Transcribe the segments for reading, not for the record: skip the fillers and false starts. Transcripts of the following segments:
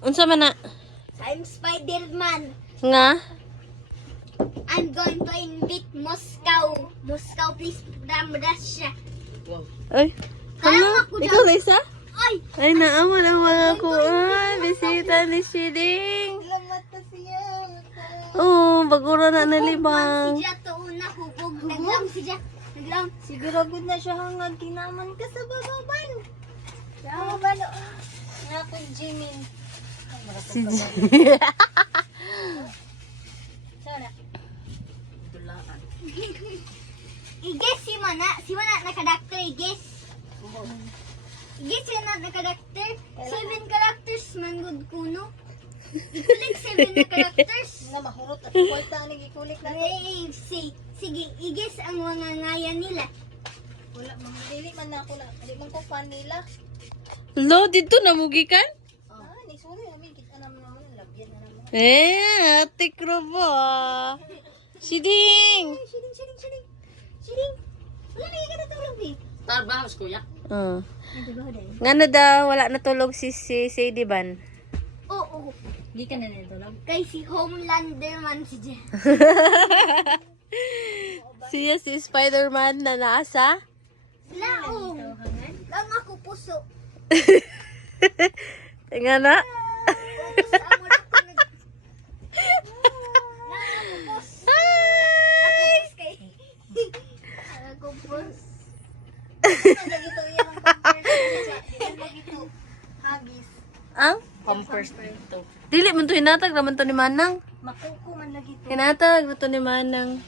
Unsa man na? I'm Spider-Man. Nga? I'm going to invade Moscow. Moscow, please, from Russia. Ay. Kaya Hala, ako ikaw dyan. Lisa? Ay! Ay, naaman ang mga kuan. Bisita ni Shiding. Lamat na siya. Oo, bagura na nalibang. Si Jack, una hubog. Naglam si Jack. Naglam. Siguro good na siya hanggang kinaman ka sa bababan. Bababan. Nga po, Jimin. Si Sana. I-guess si Mana. Si Mana nakadakter. I-guess. I-guess si Mana nakadakter. 7 characters man good kuno. Ikulik 7 na characters. Nga mahurot at kwarta ang nagikulik na. Sige, i-guess ang mga ngayan nila. Wala, dili man na ako na. Dili man ko fan nila. Lo, dito namugikan? Ah, ni sorry. Amin, kita naman naman. Labyan na naman. Ate Krobo. Shiding. Siling. Wala na yung natulog eh. Tarbahos kuya. Nga na daw, wala natulog si Sadie Ban. Oo. Di ka na natulog. Kay si Homelander man si Jen. Siya si Spider-Man na nasa. Laong. Lang ako puso. Nga na. Pupus ako lang ko nag... Lang ako pus. Ako pus kay... Ako pus. Lagi to yung conversion. Di mo gito. Hagis. Ang? Pampers dito. Dili man to hinatag naman to ni Manang. Makuko man lagi to. Hinatag na to ni Manang.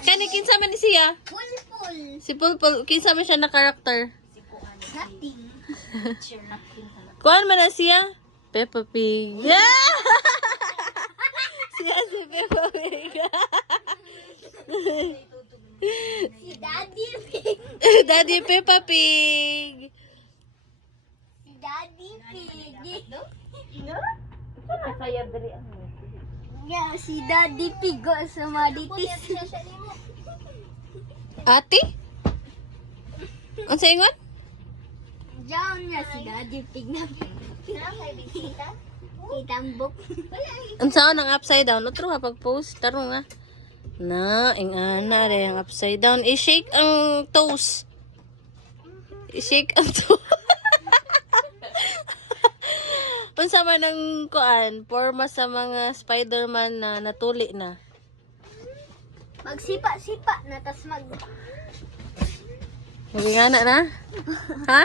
Kani kinsa man ni siya? Pulpul. Si Pulpul, kinsa man siya na karakter? Nothing. Cheer na pin. Kuan man na siya? Peppa Pig. Yeah! Siya si Peppa Pig. Si Daddy Pig. Daddy Peppa Pig. Si Daddy Pig. Kaya dali ang Yeah, si Daddy Pig go sa Maditis. Ate? Ang sa ingon? Diyan niya si Daddy Pig na. Itambok. Ang saan ang upside down? Otro ha pag-post. Taro nga. Na, ingana rin ang upside down. I-shake ang toes. I-shake ang toes. Unsa man ang kuan, forma sa mga Spider-Man na natuli na. Magsipa-sipa na tas mag... Magingana na? Ha?